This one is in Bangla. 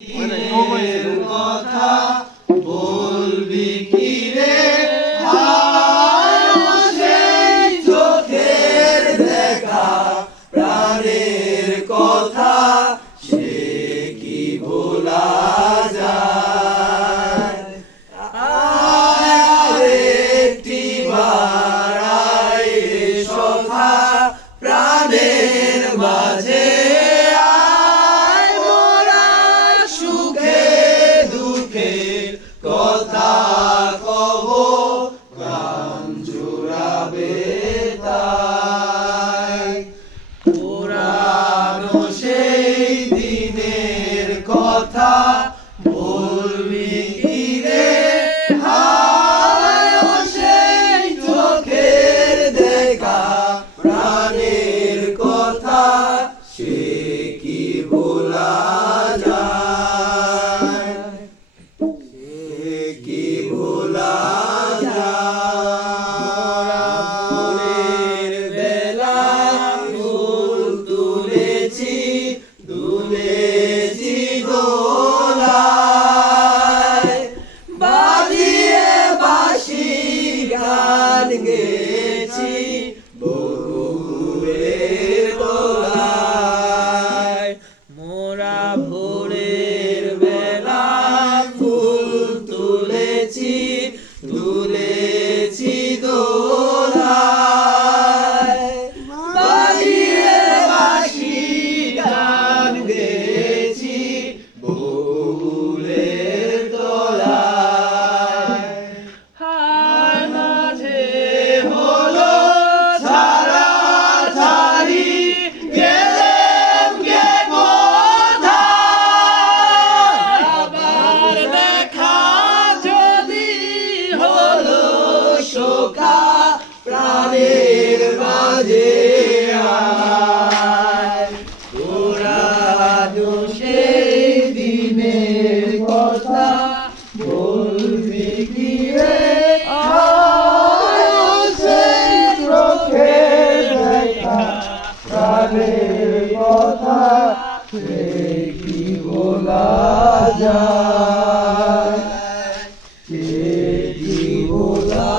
দিনের কথা বলবি কি রে সেই চোখের দেখা প্রাণের কথা সে কি ভোলা যায় আরেকটি বারাই সখা প্রাণের মাঝে কথা কব প্রাণ জুড়াবে তাই পুরানো সেই দিনের কথা বলবি কি রে সেই চোখের দেখা প্রাণের কথা সে কি ভোলা যায় কি ভোলা যায় বেলা ফুল তুলেছি দোলায় বাজিয়ে বাঁশি গান গেছি বকুলের দোলায় মোরা ভোরের বেলা তুলেছি দোলায় বাজিয়ে বাঁশি গান গেছি বকুলের দোলায় হায় মাঝে হলো ছাড়াছাড়ি গেলাম গে কোথায় আবার দেখা শোকা প্রাণের মাঝে পুরানো সেই দিনের কথা বলবি কি রে সেই চোখের দেখা প্রাণের কথা সে কি বলা যায় সে কি বলা